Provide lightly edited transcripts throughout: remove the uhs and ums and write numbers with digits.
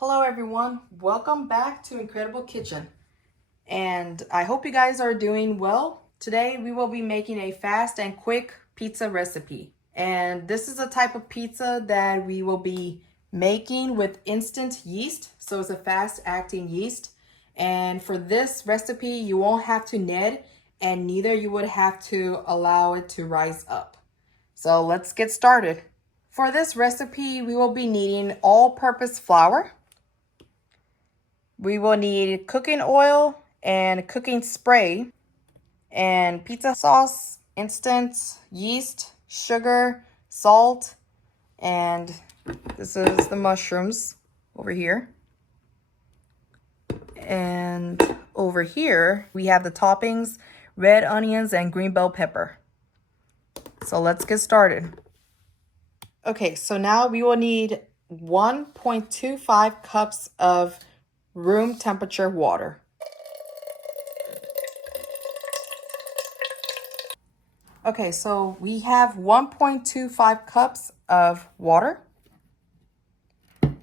Hello everyone, welcome back to Incredible Kitchen, and I hope you guys are doing well. Today we will be making a fast and quick pizza recipe, and this is a type of pizza that we will be making with instant yeast. So it's a fast acting yeast, and for this recipe you won't have to knead, and neither you would have to allow it to rise up. So let's get started. For this recipe we will be needing all-purpose flour. We will need cooking oil and cooking spray and pizza sauce, instant yeast, sugar, salt, and this is the mushrooms over here. And over here, we have the toppings, red onions and green bell pepper. So let's get started. Okay, so now we will need 1.25 cups of room temperature water. Okay, so we have 1.25 cups of water.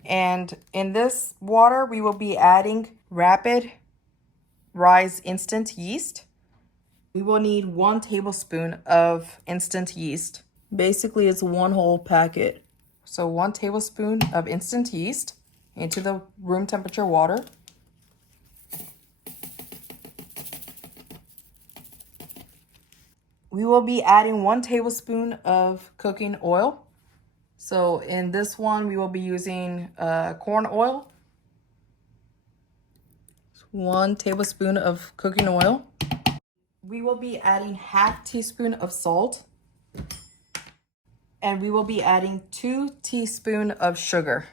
And in this water, we will be adding rapid rise instant yeast. We will need 1 tablespoon of instant yeast. Basically, it's one whole packet. So 1 tablespoon of instant yeast into the room temperature water. We will be adding 1 tablespoon of cooking oil. So in this one, we will be using corn oil. 1 tablespoon of cooking oil. We will be adding ½ teaspoon of salt. And we will be adding 2 teaspoons of sugar.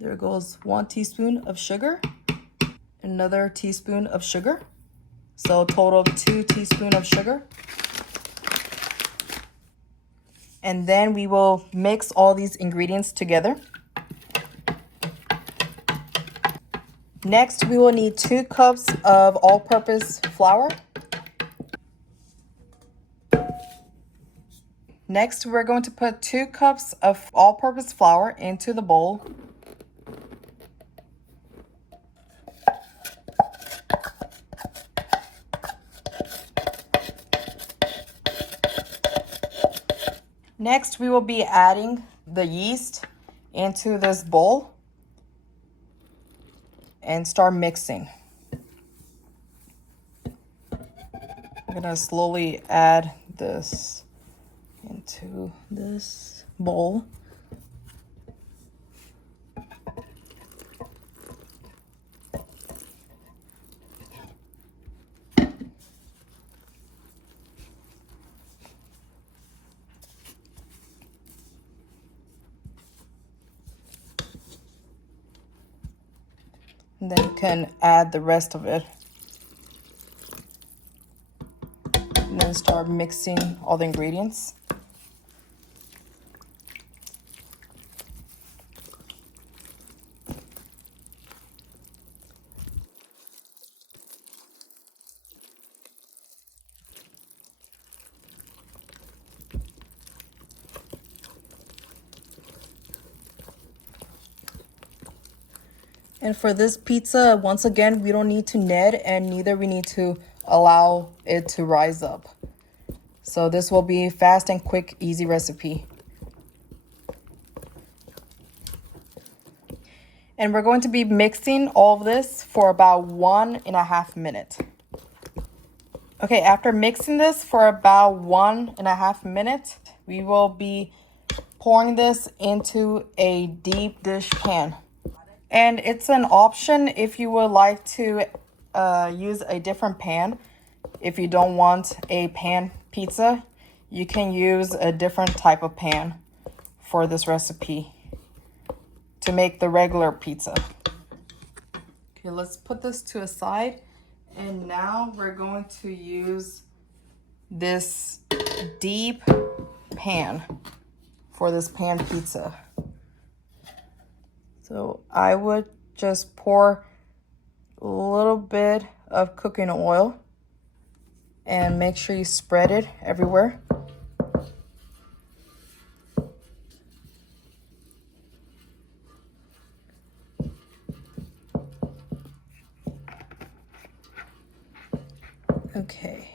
There goes 1 teaspoon of sugar, another teaspoon of sugar. So a total of 2 teaspoons of sugar. And then we will mix all these ingredients together. Next, we will need 2 cups of all-purpose flour. Next, we're going to put 2 cups of all-purpose flour into the bowl. Next, we will be adding the yeast into this bowl and start mixing. I'm gonna slowly add this into this bowl. And then you can add the rest of it. And then start mixing all the ingredients. And for this pizza, once again, we don't need to knead, and neither we need to allow it to rise up. So this will be a fast and quick, easy recipe. And we're going to be mixing all of this for about 1.5 minutes. Okay, after mixing this for about 1.5 minutes, we will be pouring this into a deep dish pan. And it's an option if you would like to use a different pan. If you don't want a pan pizza, you can use a different type of pan for this recipe to make the regular pizza. Okay, let's put this to a side. And now we're going to use this deep pan for this pan pizza. So I would just pour a little bit of cooking oil and make sure you spread it everywhere. Okay.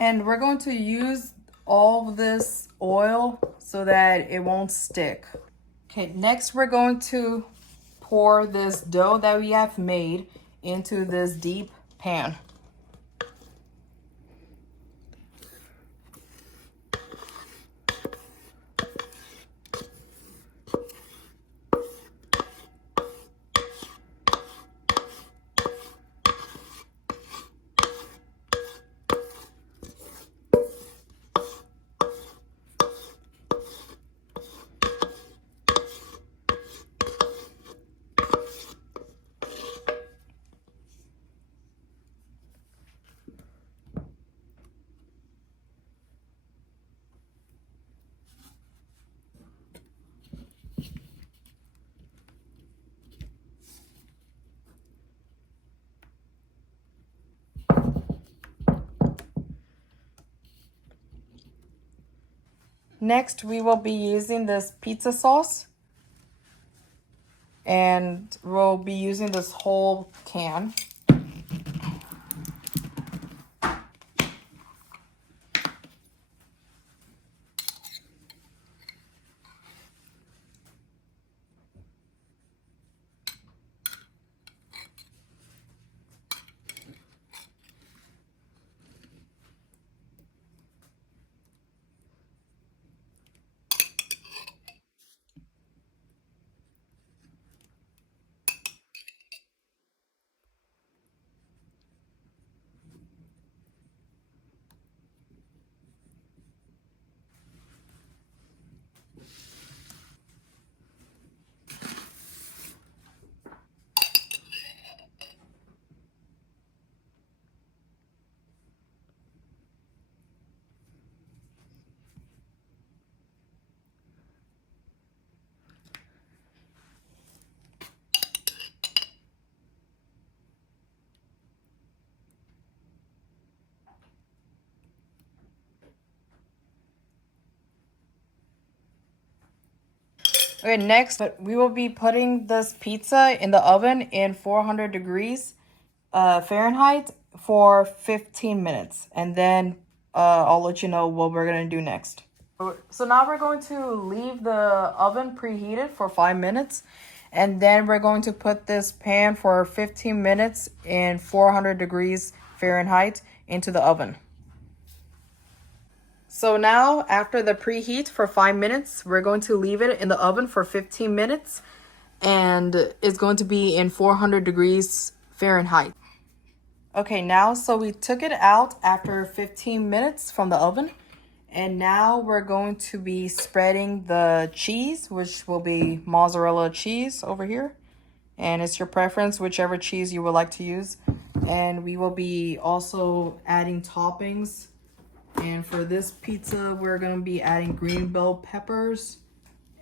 And we're going to use all of this oil so that it won't stick. Okay, next we're going to pour this dough that we have made into this deep pan. Next, we will be using this pizza sauce, and we'll be using this whole can. Okay, next we will be putting this pizza in the oven in 400 degrees Fahrenheit for 15 minutes. And then I'll let you know what we're going to do next. So now we're going to leave the oven preheated for 5 minutes. And then we're going to put this pan for 15 minutes in 400 degrees Fahrenheit into the oven. So now, after the preheat for 5 minutes, we're going to leave it in the oven for 15 minutes, and it's going to be in 400 degrees Fahrenheit. Okay, now, so we took it out after 15 minutes from the oven, and now we're going to be spreading the cheese, which will be mozzarella cheese over here. And it's your preference, whichever cheese you would like to use. And we will be also adding toppings. And for this pizza, we're going to be adding green bell peppers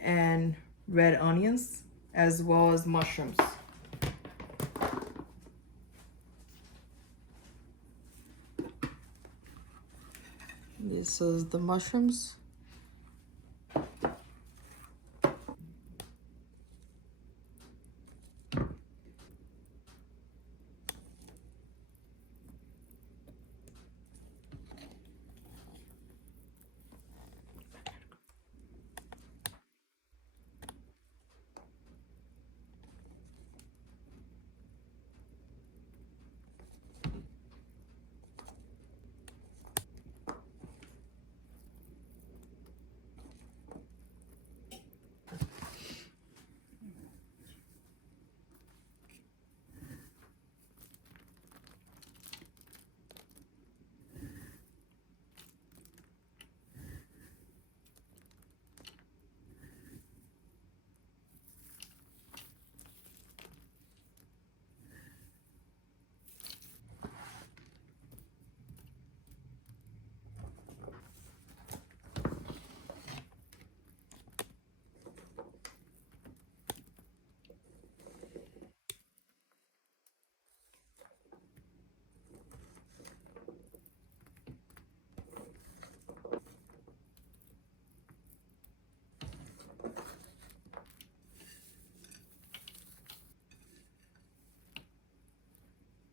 and red onions, as well as mushrooms. This is the mushrooms.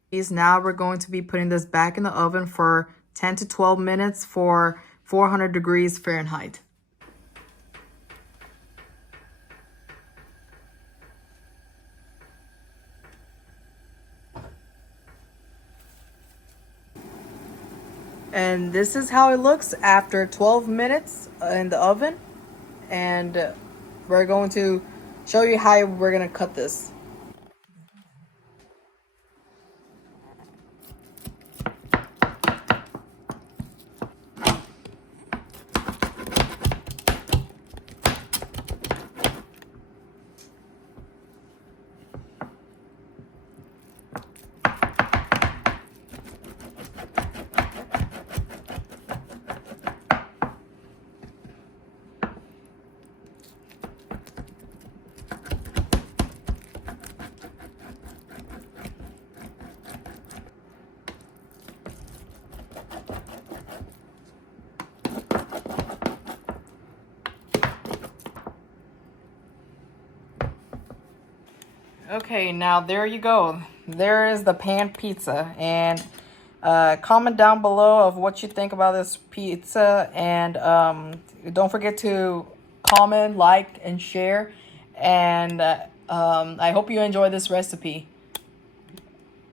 Now we're going to be putting this back in the oven for 10 to 12 minutes for 400 degrees Fahrenheit. And this is how it looks after 12 minutes in the oven. And we're going to show you how we're going to cut this. Okay, now there you go. There is the pan pizza. And comment down below of what you think about this pizza. And don't forget to comment, like, and share. And I hope you enjoy this recipe.